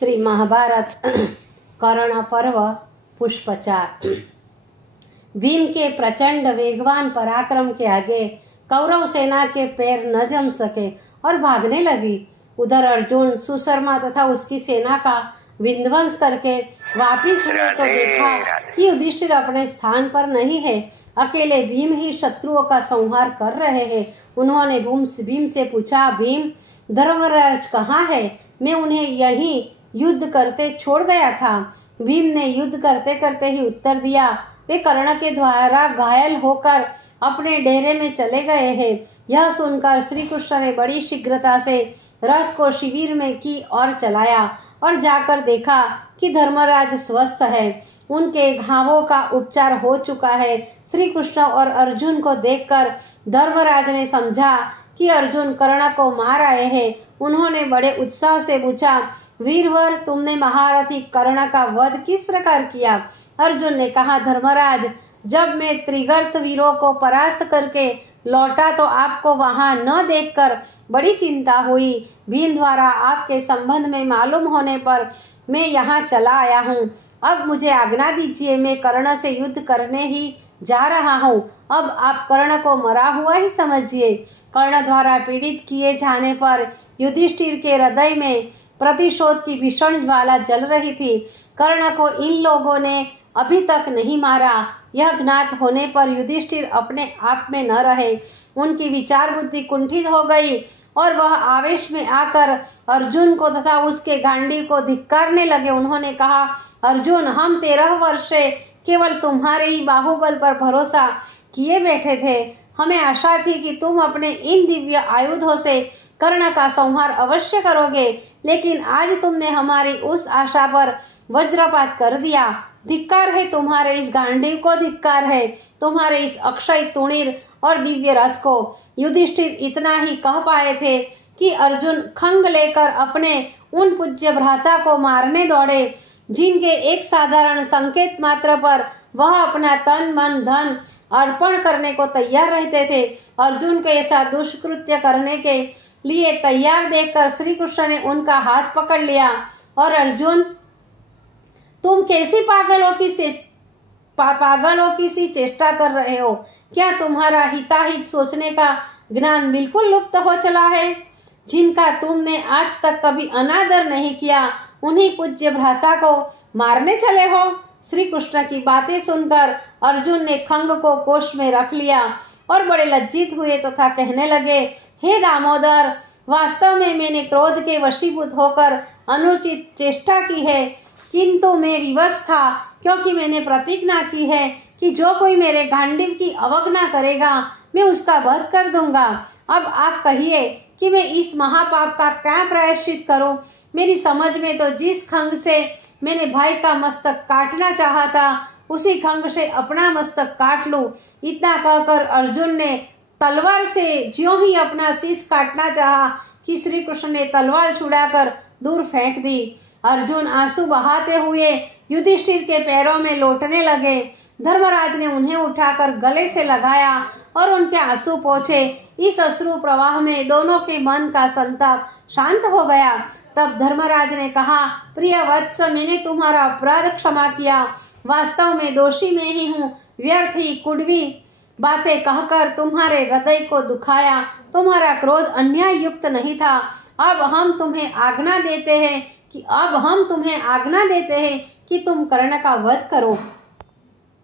श्री महाभारत कर्ण पर्व पुष्पचार। भीम के प्रचंड वेगवान पराक्रम के आगे कौरव सेना के पैर न जम सके और भागने लगी। उधर अर्जुन सुशर्मा तथा उसकी सेना का विध्वंस करके वापिस हुए तो देखा कि युधिष्ठिर अपने स्थान पर नहीं है, अकेले भीम ही शत्रुओं का संहार कर रहे हैं। उन्होंने भीम से पूछा, भीम धर्मराज कहाँ है? मैं उन्हें यहीं युद्ध करते छोड़ गया था। भीम ने युद्ध करते करते ही उत्तर दिया, वे कर्ण के द्वारा घायल होकर अपने डेरे में चले गए हैं। यह सुनकर श्री कृष्ण ने बड़ी शीघ्रता से रथ को शिविर में की और चलाया और जाकर देखा कि धर्मराज स्वस्थ है, उनके घावों का उपचार हो चुका है। श्री कृष्ण और अर्जुन को देखकर धर्मराज ने समझा कि अर्जुन कर्ण को मार आए हैं। उन्होंने बड़े उत्साह से पूछा, वीरवर, तुमने महारथी कर्ण का वध किस प्रकार किया? अर्जुन ने कहा, धर्मराज, जब मैं त्रिगर्त वीरों को परास्त करके लौटा तो आपको वहां न देखकर बड़ी चिंता हुई। भीम द्वारा आपके संबंध में मालूम होने पर मैं यहाँ चला आया हूँ। अब मुझे आज्ञा दीजिए, मैं कर्ण से युद्ध करने ही जा रहा हूँ। अब आप कर्ण को मरा हुआ ही समझिए। कर्ण द्वारा पीड़ित किए जाने पर युधिष्ठिर के हृदय में प्रतिशोध की भीषण ज्वाला जल रही थी। कर्ण को इन लोगों ने अभी तक नहीं मारा। यह ज्ञात होने पर युधिष्ठिर अपने आप में न रहे, उनकी विचार बुद्धि कुंठित हो गई और वह आवेश में आकर अर्जुन को तथा उसके गांडीव को धिक्कारने लगे। उन्होंने कहा, अर्जुन, हम 13 वर्ष से केवल तुम्हारे ही बाहुबल पर भरोसा किए बैठे थे। हमें आशा थी कि तुम अपने इन दिव्य आयुधों से कर्ण का संहार अवश्य करोगे, लेकिन आज तुमने हमारी उस आशा पर वज्रपात कर दिया। धिक्कार है तुम्हारे इस गांडीव को, धिक्कार है तुम्हारे इस अक्षय तुणीर और दिव्य रथ को। युधिष्ठिर इतना ही कह पाए थे कि अर्जुन खंग लेकर अपने उन पूज्य भ्राता को मारने दौड़े, जिनके एक साधारण संकेत मात्र पर वह अपना तन मन धन अर्पण करने को तैयार रहते थे। अर्जुन को ऐसा दुष्कृत्य करने के लिए तैयार देखकर श्री कृष्ण ने उनका हाथ पकड़ लिया और अर्जुन, तुम कैसी पागलों की सी चेष्टा कर रहे हो? क्या तुम्हारा हिताहित सोचने का ज्ञान बिल्कुल लुप्त हो चला है? जिनका तुमने आज तक कभी अनादर नहीं किया, उन्हीं पूज्य भ्राता को मारने चले हो? श्री कृष्ण की बातें सुनकर अर्जुन ने खंग को कोष में रख लिया और बड़े लज्जित हुए तथा कहने लगे, हे दामोदर, वास्तव में मैंने क्रोध के वशीभूत होकर अनुचित चेष्टा की है, किंतु मैं विवश था, क्योंकि मैंने प्रतिज्ञा की है कि जो कोई मेरे गांडीव की अवज्ञा करेगा मैं उसका वध कर दूंगा। अब आप कहिए कि मैं इस महापाप का क्या प्रायश्चित करूं? मेरी समझ में तो जिस खंग से मैंने भाई का मस्तक काटना चाहा था, उसी खंग से अपना मस्तक काट लूं। इतना कहकर अर्जुन ने तलवार से ज्यों ही अपना शीश काटना चाहा कि श्री कृष्ण ने तलवार छुड़ाकर दूर फेंक दी। अर्जुन आंसू बहाते हुए युधिष्ठिर के पैरों में लौटने लगे। धर्मराज ने उन्हें उठाकर गले से लगाया और उनके आंसू पोंछे। इस अश्रु प्रवाह में दोनों के मन का संताप शांत हो गया। तब धर्मराज ने कहा, प्रिय वत्स, मैंने तुम्हारा अपराध क्षमा किया। वास्तव में दोषी मैं ही हूँ। व्यर्थ ही कुड़वी बातें कहकर तुम्हारे हृदय को दुखाया। तुम्हारा क्रोध अन्याय युक्त नहीं था। अब हम तुम्हें आज्ञा देते हैं कि तुम कर्ण का वध करो।